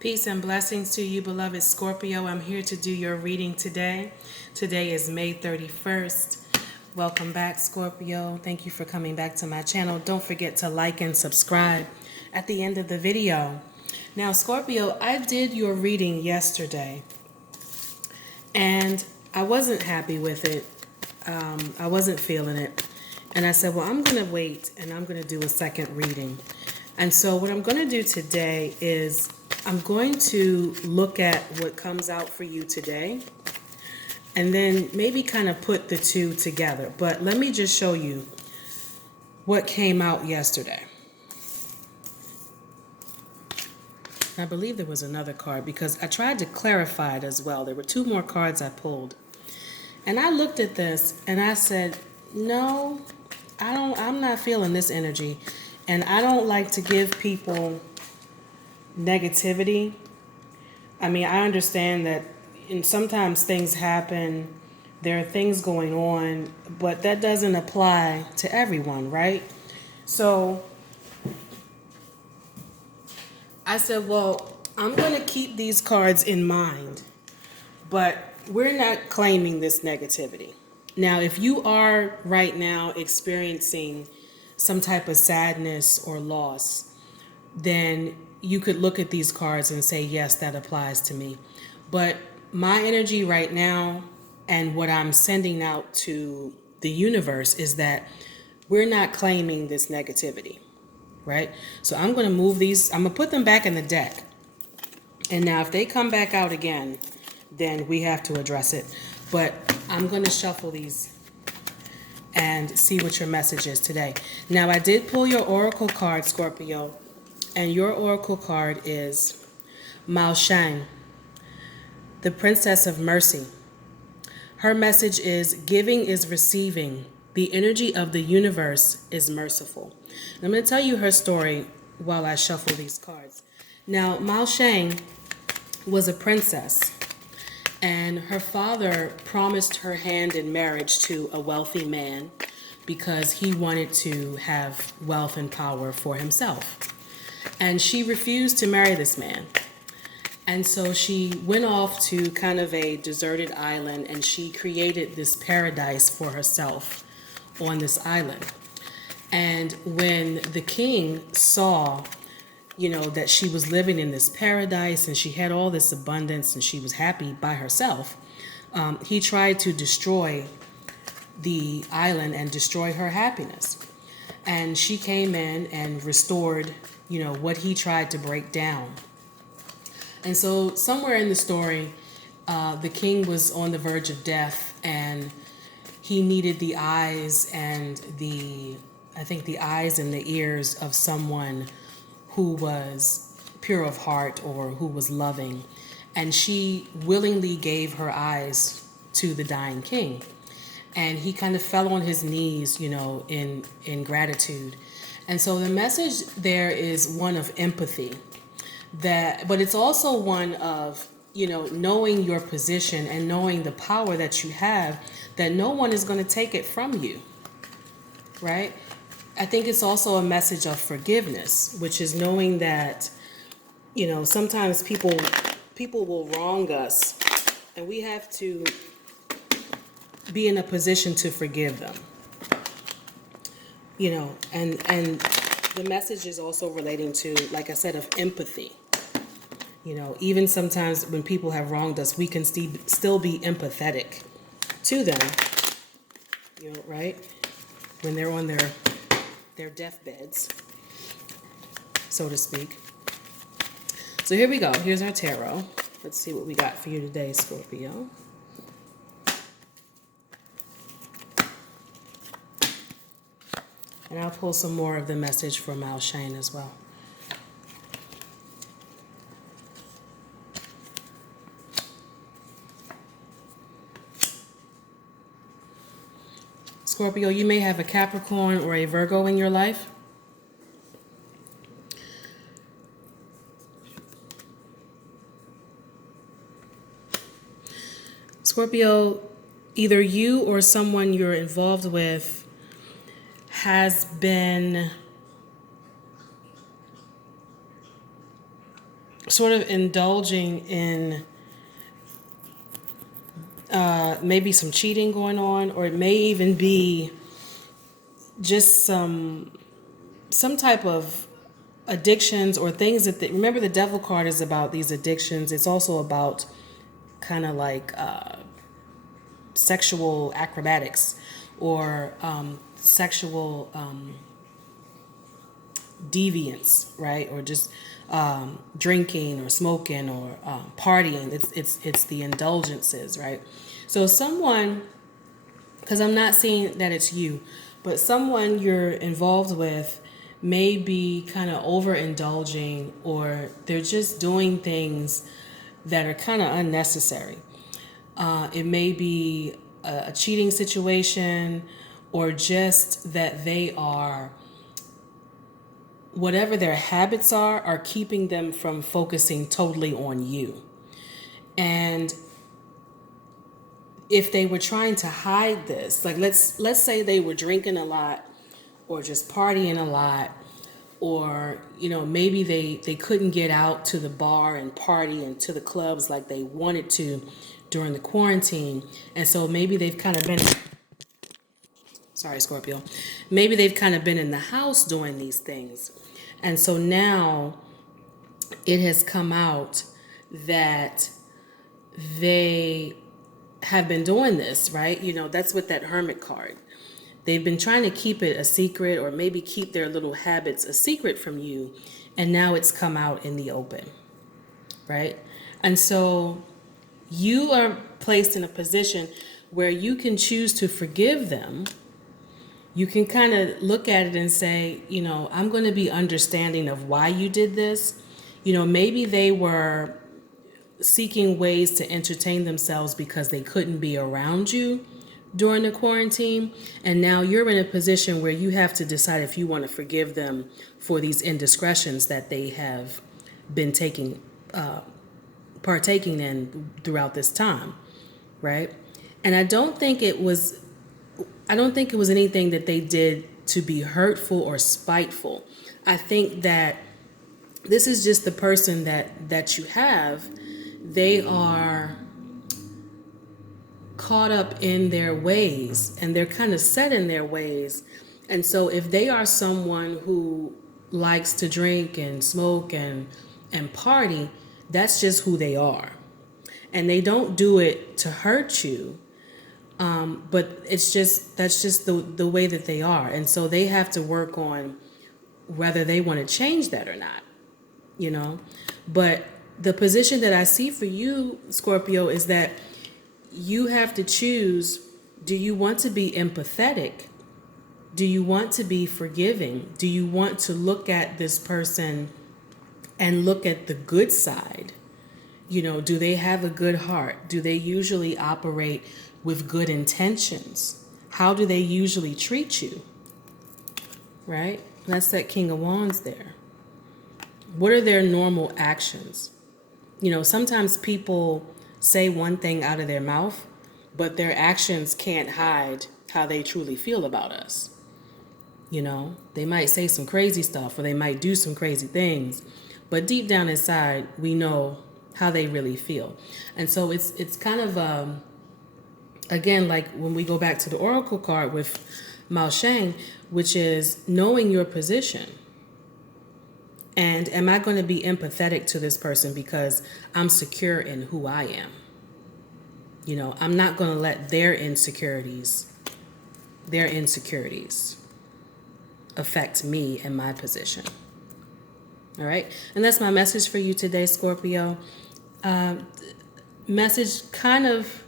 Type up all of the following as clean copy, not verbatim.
Peace and blessings to you, beloved Scorpio. I'm here to do your reading today. Today is May 31st. Welcome back, Scorpio. Thank you for coming back to my channel. Don't forget to like and subscribe at the end of the video. Now, Scorpio, I did your reading yesterday, and I wasn't happy with it. I wasn't feeling it. And I said, well, I'm going to wait, and I'm going to do a second reading. And so what I'm going to do today is I'm going to look at what comes out for you today and then maybe kind of put the two together. But let me just show you what came out yesterday. I believe there was another card because I tried to clarify it as well. There were two more cards I pulled. And I looked at this and I said, no, I'm not feeling this energy. And I don't like to give people negativity. I mean, I understand that sometimes things happen, there are things going on, but that doesn't apply to everyone, right? So I said, well, I'm going to keep these cards in mind, but we're not claiming this negativity. Now, if you are right now experiencing some type of sadness or loss, then you could look at these cards and say, yes, that applies to me. But my energy right now and what I'm sending out to the universe is that we're not claiming this negativity, right? So I'm going to move these, I'm going to put them back in the deck. And now if they come back out again, then we have to address it. But I'm going to shuffle these and see what your message is today. Now, I did pull your oracle card, Scorpio. And your oracle card is Mao Shang, the Princess of Mercy. Her message is giving is receiving. The energy of the universe is merciful. And I'm going to tell you her story while I shuffle these cards. Now, Mao Shang was a princess, and her father promised her hand in marriage to a wealthy man because he wanted to have wealth and power for himself. And she refused to marry this man. And so she went off to kind of a deserted island and she created this paradise for herself on this island. And when the king saw, that she was living in this paradise and she had all this abundance and she was happy by herself, he tried to destroy the island and destroy her happiness. And she came in and restored what he tried to break down. And so somewhere in the story, the king was on the verge of death and he needed the eyes and the eyes and the ears of someone who was pure of heart or who was loving. And she willingly gave her eyes to the dying king. And he kind of fell on his knees, in gratitude. And so the message there is one of empathy, but it's also one of, knowing your position and knowing the power that you have, that no one is going to take it from you, right? I think it's also a message of forgiveness, which is knowing that, sometimes people will wrong us and we have to be in a position to forgive them. And the message is also relating to, like I said, of empathy. Even sometimes when people have wronged us, we can still be empathetic to them, right? When they're on their deathbeds, so to speak. So here we go. Here's our tarot. Let's see what we got for you today, Scorpio. And I'll pull some more of the message for Mao Shang as well. Scorpio, you may have a Capricorn or a Virgo in your life. Scorpio, either you or someone you're involved with has been sort of indulging in maybe some cheating going on, or it may even be just some type of addictions or things that remember, the devil card is about these addictions. It's also about kind of like sexual acrobatics or sexual deviance, right? Or just drinking or smoking or partying. It's the indulgences, right? So someone, because I'm not saying that it's you, but someone you're involved with may be kind of overindulging, or they're just doing things that are kind of unnecessary. It may be a cheating situation, or just that they are, whatever their habits are keeping them from focusing totally on you. And if they were trying to hide this, like let's say they were drinking a lot or just partying a lot, or maybe they couldn't get out to the bar and party and to the clubs like they wanted to during the quarantine, and so maybe they've kind of been, sorry Scorpio, maybe they've kind of been in the house doing these things, and so now it has come out that they have been doing this, right? That's with that hermit card. They've been trying to keep it a secret, or maybe keep their little habits a secret from you, and now it's come out in the open, right? And so you are placed in a position where you can choose to forgive them. You can kind of look at it and say, I'm going to be understanding of why you did this. Maybe they were seeking ways to entertain themselves because they couldn't be around you during the quarantine, and now you're in a position where you have to decide if you want to forgive them for these indiscretions that they have been partaking in throughout this time, right? And I don't think it was anything that they did to be hurtful or spiteful. I think that this is just the person that you have. They are caught up in their ways, and they're kind of set in their ways. And so if they are someone who likes to drink and smoke and party, that's just who they are. And they don't do it to hurt you, but that's just the way that they are. And so they have to work on whether they want to change that or not, But the position that I see for you, Scorpio, is that you have to choose, do you want to be empathetic? Do you want to be forgiving? Do you want to look at this person and look at the good side? Do they have a good heart? Do they usually operate with good intentions? How do they usually treat you? Right? That's that King of Wands there. What are their normal actions? Sometimes people say one thing out of their mouth, but their actions can't hide how they truly feel about us. They might say some crazy stuff, or they might do some crazy things, but deep down inside, we know how they really feel. And so it's kind of, again, like when we go back to the Oracle card with Mao Shang, which is knowing your position. And am I going to be empathetic to this person because I'm secure in who I am? I'm not going to let their insecurities affect me and my position. All right. And that's my message for you today, Scorpio. Message kind of,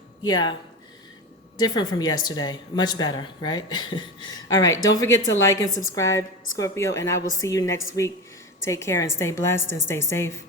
different from yesterday. Much better, right? All right. Don't forget to like and subscribe, Scorpio, and I will see you next week. Take care and stay blessed and stay safe.